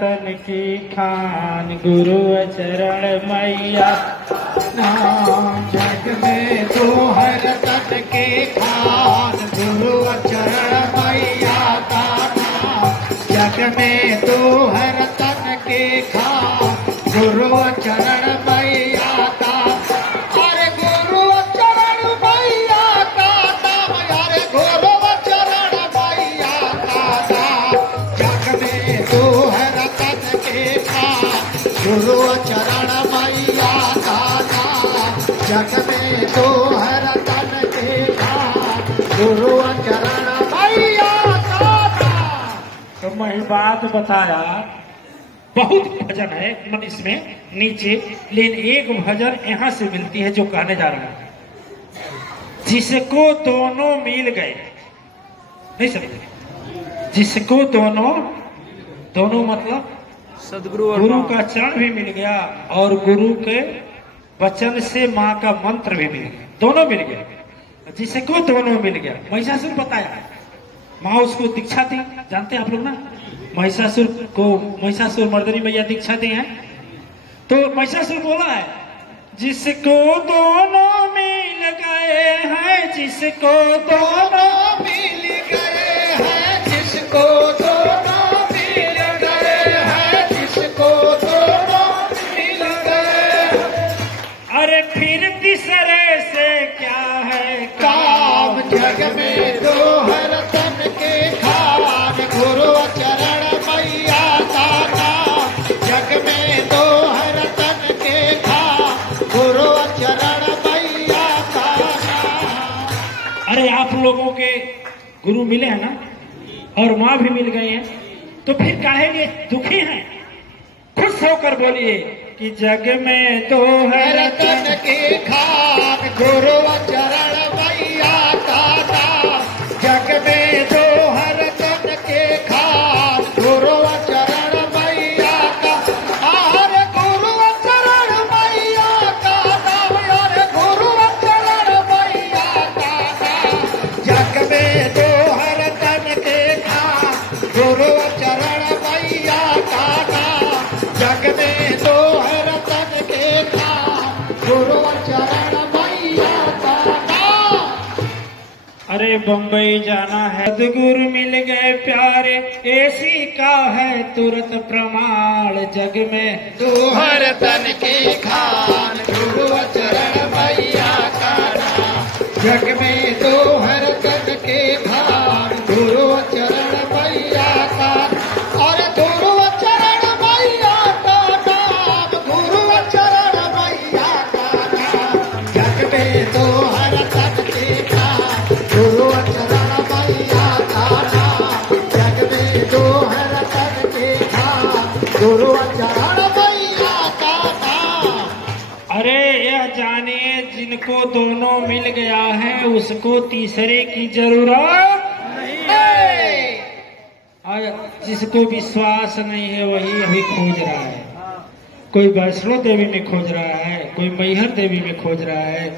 तन की खान गुरु चरण मैया नाम। जग में तो हर तन के खान गुरु चरण मैया का नाम। जग में तो हर तन के खान गुरु चरण मैया का। अरे गुरु चरण मैया का नाम, अरे गुरु चरण मैया का नाम। जग में तो हर तन के खान गुरु चरण मैया का नाम। जग में तो हर तन के खान गुरु चरण मैया का नाम। तो मैं बात बताया, बहुत भजन है मन इसमें नीचे, लेकिन एक भजन यहाँ से मिलती है जो कहने जा रहा है। जिसको दोनों मिल गए, नहीं समझे? जिसको दोनों मतलब सदगुरु और गुरु माँ। का चरण भी मिल गया और गुरु के वचन से माँ का मंत्र भी मिल गया, दोनों मिल गए। जिसको दोनों मिल गया, महिषासुर बताया, माँ उसको दीक्षा दी, जानते हैं आप लोग ना? महिषासुर मर्दनी मैया दीक्षा दी है। तो महिषासुर बोला है, जिसको दोनों मिल गए हैं, जिसको दोनों मिल गए हैं, जिसको दोनों मिल गए हैं, जिसको दोनों मिल गए। अरे फिर तीसरे से क्या है काम। जग में तो हर तन के खान गुरु चरण मैया का नाम। जग में तो हर तन के खान गुरु चरण मैया का नाम। अरे आप लोगों के गुरु मिले हैं ना, और माँ भी मिल गए हैं, तो फिर काहे लिए दुखी हैं? खुश होकर बोलिए कि जग में तो हर है तन के खान गुरु चरण मैया का नाम। जग में तो हर तन के खान गुरु चरण मैया का। अरे गुरु चरण मैया का नाम, अरे गुरु चरण मैया का नाम। जग में तो हर तन के खान गुरु चरण मैया का नाम। जग में तो हर तन के खान गुरु चरण मैया का नाम। अरे बम्बई जाना है, सदगुरु मिल गए प्यारे, ऐसी का है तुरंत प्रमाण। जग में तो हर तन के खान गुरु चरण मैया का नाम। जग में तो हर तन के खान गुरु चरण मैया का। और गुरु चरण मैया का नाम, गुरु चरण मैया का नाम। जग में तो हर तन के खान गुरु चरण मैया का नाम। जग में तो हर तन के खान गुरु चरण मैया का नाम। अरे यह जानिए, जिनको दोनों मिल गया है उसको तीसरे की जरूरत नहीं है। और जिसको विश्वास नहीं है वही अभी खोज रहा है। कोई वैष्णो देवी में खोज रहा है, कोई मैहर देवी में खोज रहा है,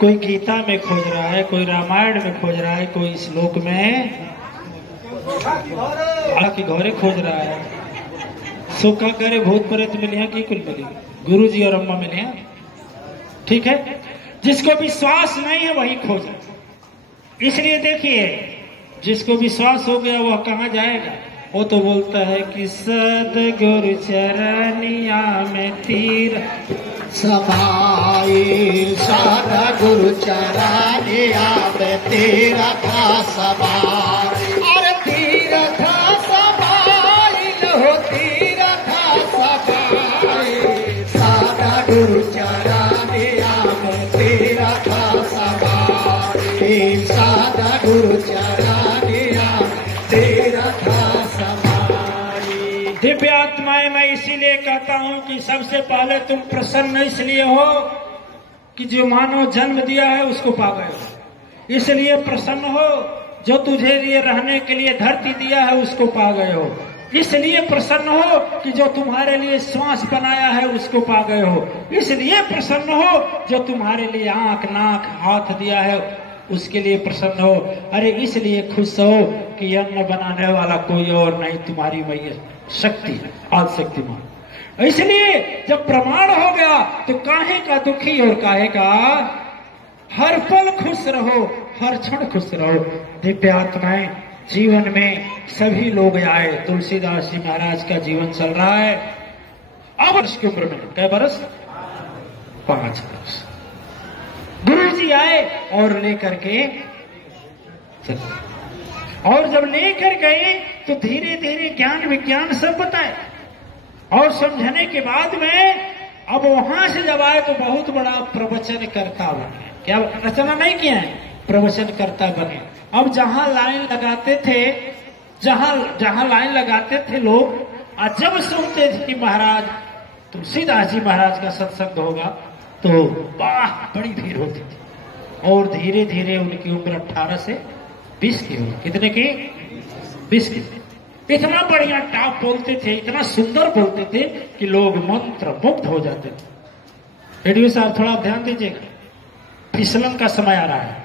कोई गीता में खोज रहा है, कोई रामायण में खोज रहा है, कोई श्लोक में आके घोरे खोज रहा है। सो का करे भूत प्रेत मिले हैं कि कुल मिली, गुरु जी और अम्मा मिले हैं। ठीक है, जिसको विश्वास नहीं है वही खोज रहा है। इसलिए देखिए, जिसको विश्वास हो गया वह कहाँ जाएगा? वो तो बोलता है कि सदगुरु चरनिया में तीर समाई। सदगुरु चरनिया में तीरथा समाई। अरे तीरथा समाई हो, तीरथा समाई। सदगुरु चरनिया में तीरथा समाई। सदगुरु चरनिया तीरथा समाई। दिव्यात्माएं, मैं इसीलिए कहता हूं कि सबसे पहले तुम प्रसन्न इसलिए हो कि जो मानव जन्म दिया है उसको पा गए हो। इसलिए प्रसन्न हो जो तुझे लिए रहने के लिए धरती दिया है उसको पा गए हो। इसलिए प्रसन्न हो कि जो तुम्हारे लिए श्वास बनाया है उसको पा गए हो। इसलिए प्रसन्न हो जो तुम्हारे लिए आंख, नाक, हाथ दिया है उसके लिए प्रसन्न हो। अरे इसलिए खुश हो कि अन्न बनाने वाला कोई और नहीं, तुम्हारी मैया शक्ति है, आदि शक्तिमान। इसलिए जब प्रमाण हो गया तो काहे का दुखी और काहे का हर पल खुश रहो, हर क्षण खुश रहो। दिव्यात्माएं जीवन में सभी लोग आए। तुलसीदास जी महाराज का जीवन चल रहा है अब वर्ष की उम्र में, कै बरस? 5 वर्ष। गुरु जी आए और लेकर के चले। और जब लेकर गए तो धीरे धीरे ज्ञान विज्ञान सब बताए और समझने के बाद में अब वहां से जब आए तो बहुत बड़ा प्रवचन करता बने। क्या रचना नहीं किया है, प्रवचन करता बने। अब जहां लाइन लगाते थे, जहां लाइन लगाते थे लोग, और जब सुनते थे कि महाराज तुलसीदास जी महाराज का सत्संग होगा तो वाह बड़ी भीड़ होती थी। और धीरे धीरे उनकी उम्र 18 से 20 की हुई। कितने की? 20 की। इतना बढ़िया टाप बोलते थे, इतना सुंदर बोलते थे कि लोग मंत्र मुग्ध हो जाते थे। रेडियो साहब थोड़ा ध्यान दीजिएगा, फिसलन का समय आ रहा है,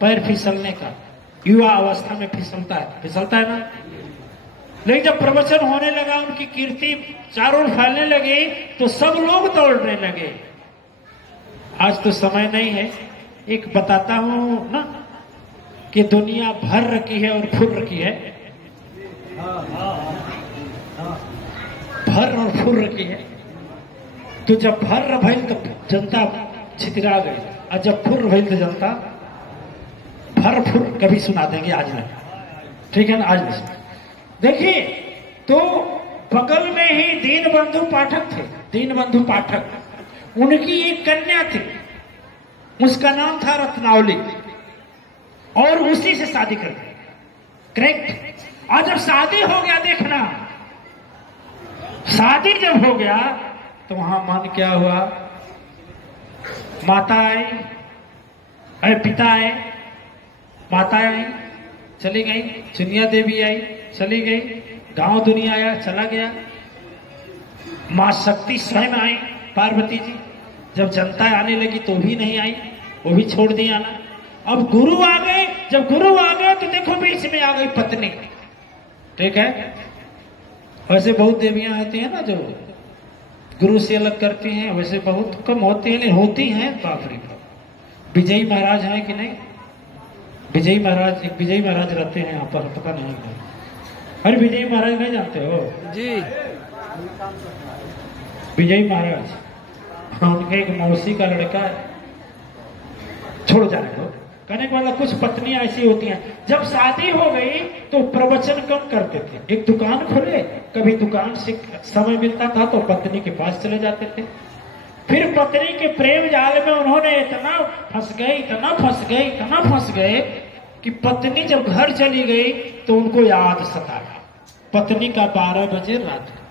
पैर फिसलने का। युवा अवस्था में फिसलता है ना। लेकिन जब प्रवचन होने लगा, उनकी कीर्ति चारों ओर फैलने लगी तो सब लोग दौड़ने लगे। आज तो समय नहीं है, एक बताता हूं ना कि दुनिया भर रखी है और फुर रखी है। भर और फुर रखी है। तो जब भर भइल तो जनता छितरा गई, और जब फुर भइल तो जनता भर फुर कभी सुना देंगे, आज नहीं, ठीक है ना, आज नहीं। देखिए तो बगल में ही दीनबंधु पाठक थे। दीनबंधु पाठक, उनकी एक कन्या थी, उसका नाम था रत्नावली, और उसी से शादी कर दी। करेक्ट। और जब शादी हो गया, देखना, शादी जब हो गया तो वहां मन क्या हुआ, माता आई, अरे पिता आए, माता आई चली गई, चुनिया देवी आई चली गई, गांव दुनिया आया चला गया, मां शक्ति स्वयं आई पार्वती जी। जब जनता आने लगी तो भी नहीं आई, वो भी छोड़ दी आना। अब गुरु आ गए, जब गुरु आ गए तो देखो बीच में आ गई पत्नी, ठीक है। वैसे बहुत देवियां होती हैं ना जो गुरु से अलग करती हैं, वैसे बहुत कम होती हैं, लेकिन होती हैं। बाप रे बाप। विजयी महाराज हैं कि नहीं? विजयी महाराज, एक विजयी महाराज रहते हैं यहाँ पर, पता नहीं। अरे विजयी महाराज नहीं जानते हो जी? विजयी महाराज, उनके एक मौसी का लड़का है, छोड़ जाए हो। कहने के मतलब कुछ पत्नियां ऐसी होती हैं, जब शादी हो गई तो प्रवचन कम करते थे। एक दुकान खोले, कभी दुकान से समय मिलता था तो पत्नी के पास चले जाते थे। फिर पत्नी के प्रेम जाल में उन्होंने इतना फंस गए, इतना फंस गए, इतना फंस गए कि पत्नी जब घर चली गई तो उनको याद सताया। पत्नी का 12 बजे रात का,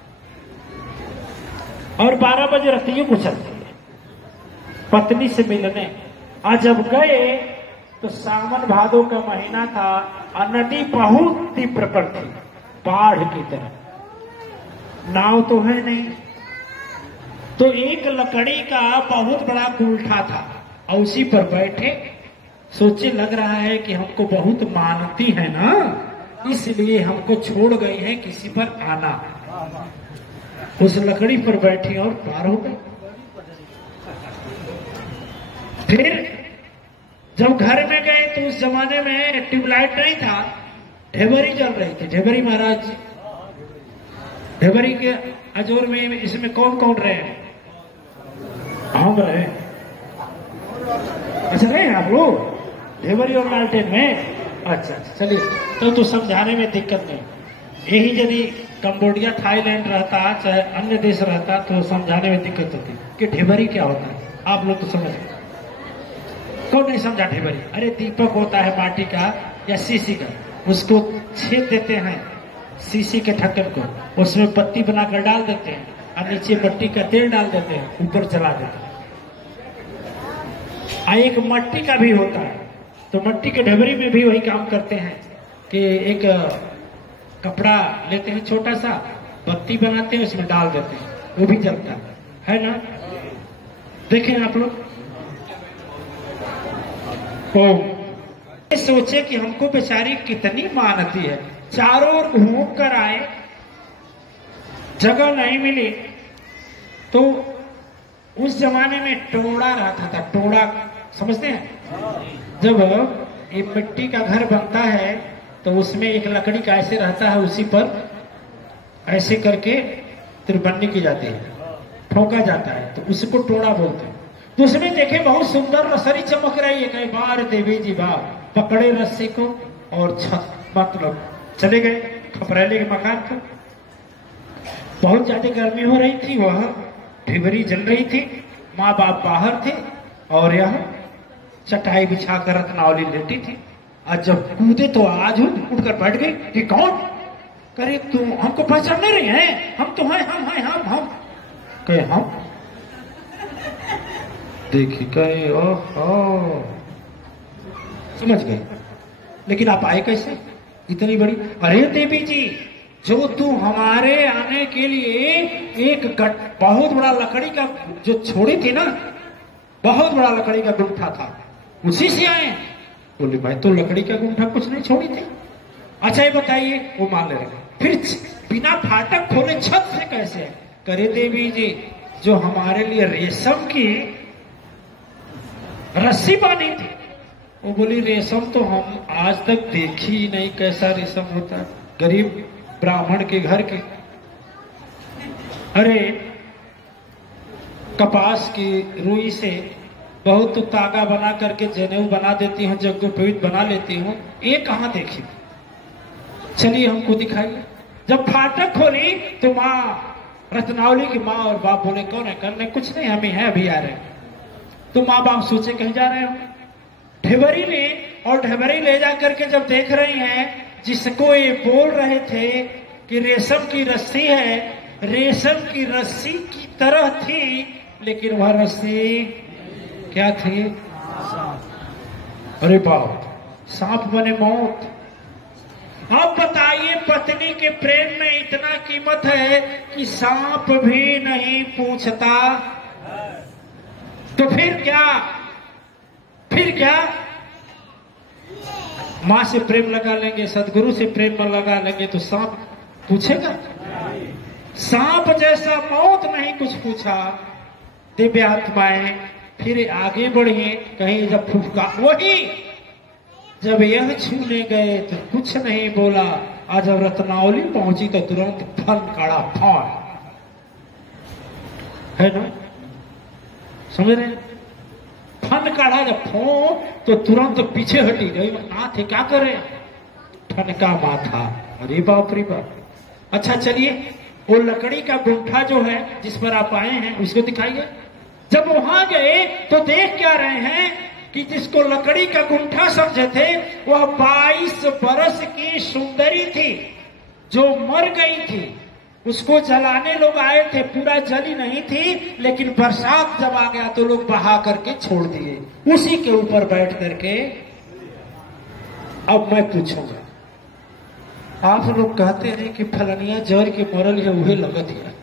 और 12 बजे रतियों को चलती है पत्नी से मिलने। आज जब गए तो सावन भादो का महीना था, और नदी बहुत तीव्र पर थी, बाढ़ की तरह। नाव तो है नहीं, तो एक लकड़ी का बहुत बड़ा कुल्ठा था, और उसी पर बैठे सोचे, लग रहा है कि हमको बहुत मानती है ना, इसलिए हमको छोड़ गई है, किसी पर आना। उस लकड़ी पर बैठी और पार हो गई। फिर जब घर में गए तो उस जमाने में ट्यूबलाइट नहीं था, ढेबरी जल रही थी। ढेबरी महाराज, ढेबरी के अजोर में इसमें कौन कौन रहे हैं? हम रहे। अच्छा नहीं आप लोग ढेबरी और लालटेन में? अच्छा चलिए, तो समझाने में दिक्कत नहीं। यही यदि कंबोडिया, थाईलैंड रहता, चाहे अन्य देश रहता, तो समझाने में दिक्कत होती कि ढेबरी क्या होता है। आप लोग तो समझ, कौन नहीं समझा ढेबरी? अरे दीपक होता है माटी का या शीशी का, उसको छेद देते हैं शीशी के ढक्कन को, उसमें पत्ती बनाकर डाल देते हैं, और नीचे मट्टी का तेल डाल देते हैं, ऊपर जला देते हैं। एक मट्टी का भी होता है, तो मट्टी के ढेबरी में भी वही काम करते हैं कि एक कपड़ा लेते हैं, छोटा सा बत्ती बनाते हैं, उसमें डाल देते हैं, वो भी जलता है ना। देखें आप लोग। सोचे कि हमको बेचारी कितनी मानती है, चारों ओर घूम कर आए, जगह नहीं मिली तो उस जमाने में टोड़ा रहता था। टोड़ा समझते हैं? जब ये मिट्टी का घर बनता है तो उसमें एक लकड़ी का ऐसे रहता है, उसी पर ऐसे करके तिरबन्नी की जाती है, ठोका जाता है, तो उसको टोड़ा बोलते हैं। तो उसमें देखे बहुत सुंदर रसरी चमक रही है। कई बार देवी जी बार पकड़े रस्सी को और छत मतलब चले गए खपरेले के मकान पर। बहुत ज्यादा गर्मी हो रही थी, वह ढिबरी जल रही थी, माँ बाप बाहर थे और यह चटाई बिछाकर रत्नावली लेटी थी। आज जब कूदे तो आज उठकर बैठ गई कि कौन? करे तुम हमको पहचान नहीं रही हैं? हम तो हैं, हम कहे हम देखी कहे ओहो समझ गए। लेकिन आप आए कैसे इतनी बड़ी? अरे देवी जी, जो तू हमारे आने के लिए एक बहुत बड़ा लकड़ी का जो छोड़ी थी ना, बहुत बड़ा लकड़ी का गुंठा था, उसी से आए। बोले भाई तो लकड़ी का गुंठा कुछ नहीं छोड़ी थी। अच्छा ये बताइए, वो मान ले रहे। फिर बिना फाटक खोले छत से कैसे? करे देवी जी, जो हमारे लिए रेशम की रस्सी बांधी थी। वो बोली रेशम तो हम आज तक देखी ही नहीं, कैसा रेशम होता है, गरीब ब्राह्मण के घर के। अरे कपास की रुई से बहुत तागा बना करके जनेऊ बना देती हूँ, यज्ञोपवीत बना लेती हूँ, ये कहाँ देखी? चलिए हमको दिखाइए। जब फाटक खोली तो माँ रत्नावली की माँ और बाप बोले कौन है? करने कुछ नहीं, हम ही हैं, अभी आ रहे हैं। तो माँ बाप सोचे कहीं जा रहे हो। ढिबरी ले और ढिबरी ले जा करके जब देख रही हैं, जिसको ये बोल रहे थे कि रेशम की रस्सी है, रेशम की रस्सी की तरह थी, लेकिन वह रस्सी क्या थी? अरे बाप, सांप बने मौत। अब बताइए, पत्नी के प्रेम में इतना कीमत है कि सांप भी नहीं पूछता, तो फिर क्या? फिर क्या? माँ से प्रेम लगा लेंगे, सदगुरु से प्रेम लगा लेंगे तो सांप पूछेगा? सांप जैसा मौत नहीं कुछ पूछा। दिव्य आत्माएं फिर आगे बढ़ी, कहीं जब फुफका वही जब यह छूने गए तो कुछ नहीं बोला, आज जब रत्नावली पहुंची तो तुरंत फन काड़ा फाड़, है ना? समझ रहे? फन काढ़ा जब फो तो तुरंत पीछे हटी गई। नाथ क्या करे? ठनका माथा। अरे बाप रे बाप। अच्छा चलिए, वो लकड़ी का गुंठा जो है जिस पर आप आए हैं उसको दिखाइए। जब वहां गए तो देख क्या रहे हैं कि जिसको लकड़ी का गुंठा समझे थे, वह 22 बरस की सुंदरी थी जो मर गई थी। उसको जलाने लोग आए थे, पूरा जली नहीं थी, लेकिन बरसात जब आ गया तो लोग बहा करके छोड़ दिए। उसी के ऊपर बैठ करके अब मैं पूछूंगा, आप लोग कहते हैं कि फलनिया जर के मरल है उहे लगत है,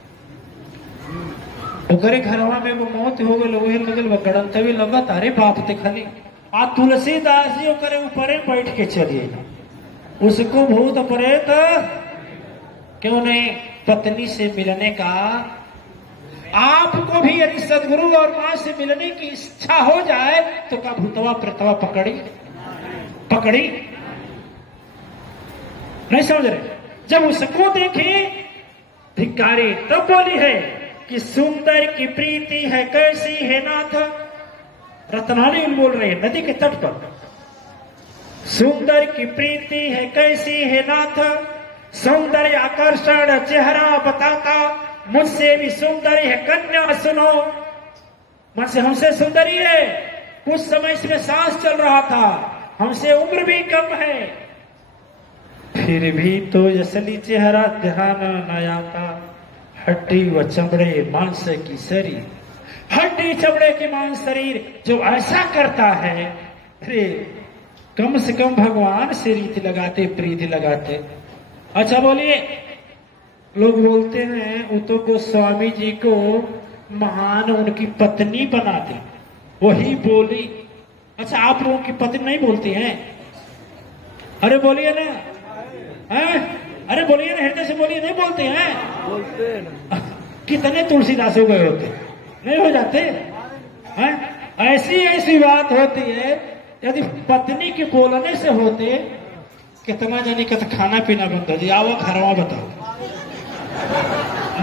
ओकरे घरवा में वो मौत हो गई उहे लगल गड़ंतवे लगत। अरे बाप ते खाली आ तुलसीदास जी ओकरे ऊपरे बैठ के चलिए, उसको भूत प्रेत क्यों नहीं? पत्नी से मिलने का आपको भी यदि सदगुरु और मां से मिलने की इच्छा हो जाए तो क्या भूतवा प्रेतवा पकड़ी? नहीं समझ रहे? जब उसको देखे धिक्कारी, तब बोली है कि सुंदर की प्रीति है कैसी है नाथ। रत्नावली बोल रहे हैं नदी के तट पर, सुंदर की प्रीति है कैसी है नाथ, सौंदर्य आकर्षण चेहरा बताता, मुझसे भी सुंदर है कन्या सुनो। मन से हमसे सुंदरी है, कुछ समय इसमें सांस चल रहा था, हमसे उम्र भी कम है, फिर भी तो असली चेहरा ध्यान न आता। हड्डी व चमड़े मांस की शरीर, हड्डी चमड़े के मांस शरीर जो ऐसा करता है, अरे कम से कम भगवान से रीति लगाते, प्रीति लगाते। अच्छा बोलिए, लोग बोलते हैं वो तो गोस्वामी जी को महान उनकी पत्नी बनाते, वही बोली। अच्छा आप लोगों की पत्नी नहीं बोलती हैं? अरे बोलिए ना, हैं? अरे बोलिए ना, हृदय से बोलिए। नहीं बोलते हैं? बोलते हैं। कितने तुलसीदास हो गए होते, नहीं हो जाते हैं? ऐसी ऐसी बात होती है, यदि पत्नी के बोलने से होते, कितना जाने का तो खाना पीना बंद हो जाए। आओ घरवा बताओ,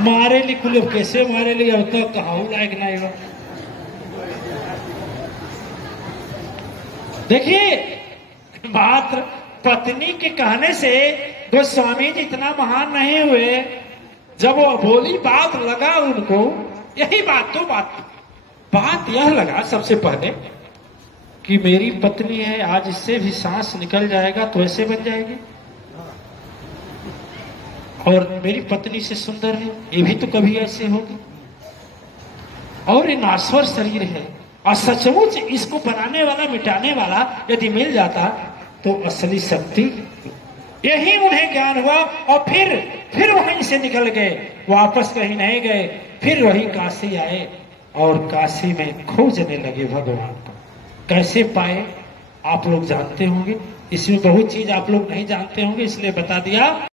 मारे ली कुल कैसे मारे ली, अब तो कहाऊ लायक नहीं हो। देखिए, मात्र पत्नी के कहने से गोस्वामी जी इतना महान नहीं हुए। जब वो बोली, बात लगा उनको, यही बात तो बात यह लगा सबसे पहले कि मेरी पत्नी है, आज इससे भी सांस निकल जाएगा तो ऐसे बन जाएगी, और मेरी पत्नी से सुंदर है, ये भी तो कभी ऐसे होगी, और ये नाश्वर शरीर है, और सचमुच इसको बनाने वाला मिटाने वाला यदि मिल जाता तो असली शक्ति। यही उन्हें ज्ञान हुआ, और फिर वहीं से निकल गए, वापस कहीं नहीं गए, फिर वही काशी आए और काशी में खोजने लगे भगवान को। कैसे पाए आप लोग जानते होंगे, इसमें बहुत चीज आप लोग नहीं जानते होंगे, इसलिए बता दिया।